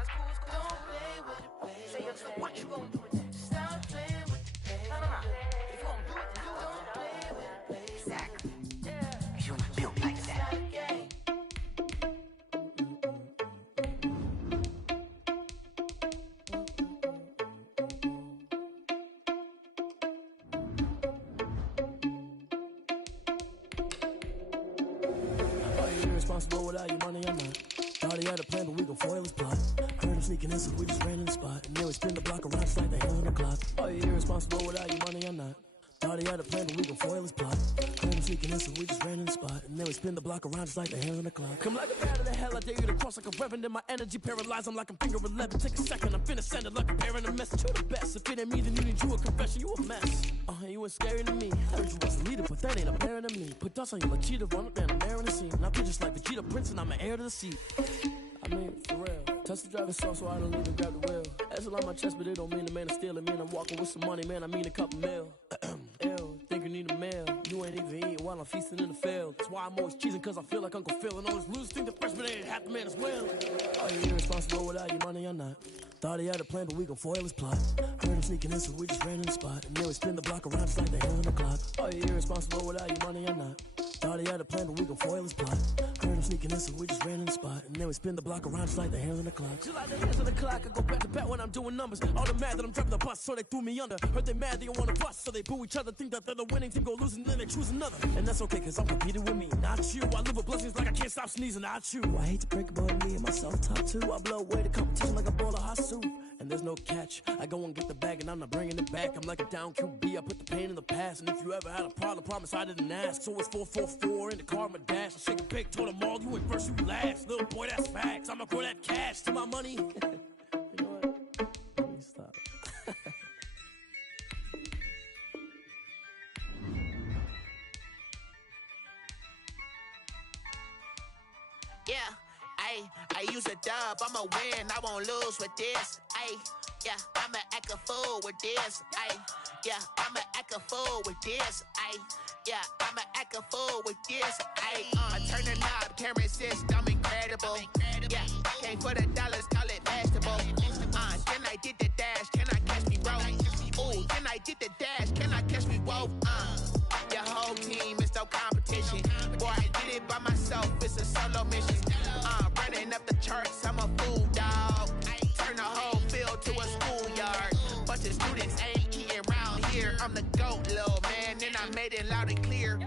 it's cool, it's cool. Don't play with it, baby. Say what you gon' do? Stop playing with it. If you gon' do it, then don't play with it, baby. Exactly. You built like that. Are you irresponsible without your money or not? Thought he had a plan, but we gon' foil his plot. Heard him sneaking in, so we just ran in the spot. And then we spin the block around just like the hand on the clock. Are you irresponsible without your money or not? Thought he had a plan, but we gon' foil his plot. Heard him sneaking in, so we just ran in the spot. And then we spin the block around just like the hand on the clock. Come like a bat of the hell, I dare you to cross like a reverend. In my energy paralyzed, I'm like I'm finger 11. Take a second, I'm finna send it like a parent a message to the best. If it ain't me, then you need you a confession, you a mess. You ain't scary to me. I heard you was a leader, but that ain't apparent to me. Put dust on you like cheetah, run up there and air in the scene. And I be just like Vegeta Prince, and I'm an heir to the seat. I mean, for real. Touch the driver's soft, so I don't even grab the wheel. That's on my chest, but it don't mean the man is stealing. Man, I'm walking with some money, man, I mean a couple mil. Ew, think you need a meal. You ain't even eating while I'm feasting in the field. That's why I'm always cheesing, cause I feel like Uncle Phil. And all those losers think the freshman ain't half the man as well. Are you irresponsible without your money or not? Thought he had a plan, but we gon' foil his plot. Heard him sneaking in, so we just ran in the spot. And then we spin the block around just like the hand on the clock. Are you irresponsible without your money or not? Thought he had a plan, but we gon' foil his plot. Heard him sneaking in, so we just ran in the spot. And then we spin the block around just like the hands on the clock. Just like the hands on the clock, I go back to back when I'm doing numbers. All the mad that I'm driving the bus, so they threw me under. Heard they mad, they don't wanna bust, so they boo each other. Think that they're the winning team, go losing, then they choose another. And that's okay, cause I'm competing with me, not you. I live with blessings like I can't stop sneezing, not you. I hate to break it, but me and myself top two. I blow away the competition like a bowl of hot soup. And there's no catch, I go and get the bag and I'm not bringing it back. I'm like a down QB, I put the pain in the past. And if you ever had a problem, promise I didn't ask. So it's 444 in the car, my dash. I shake a big, told them all, you ain't first, you last. Little boy, that's facts, I'ma grow that cash to my money. You know what? Let me stop. Yeah, I use a dub, I'ma win, I won't lose with this. Ay, Yeah, I'ma act a fool with this. Ay, yeah, I'ma act a fool with this. Ay, yeah, I'ma act a fool with this. Ay, turn the knob, camera system incredible. Yeah, came for the dollars, call it vegetable. Then I did the dash, can I catch me roll? Ooh, then I did the dash, can I catch me roll? Your whole team is no competition. Boy, I did it by myself, it's a solo mission. Running up the charts, I'm a fool, dog. Turn the whole field to a schoolyard. Bunch of students ain't eating around here. I'm the GOAT, little man, and I made it loud and clear.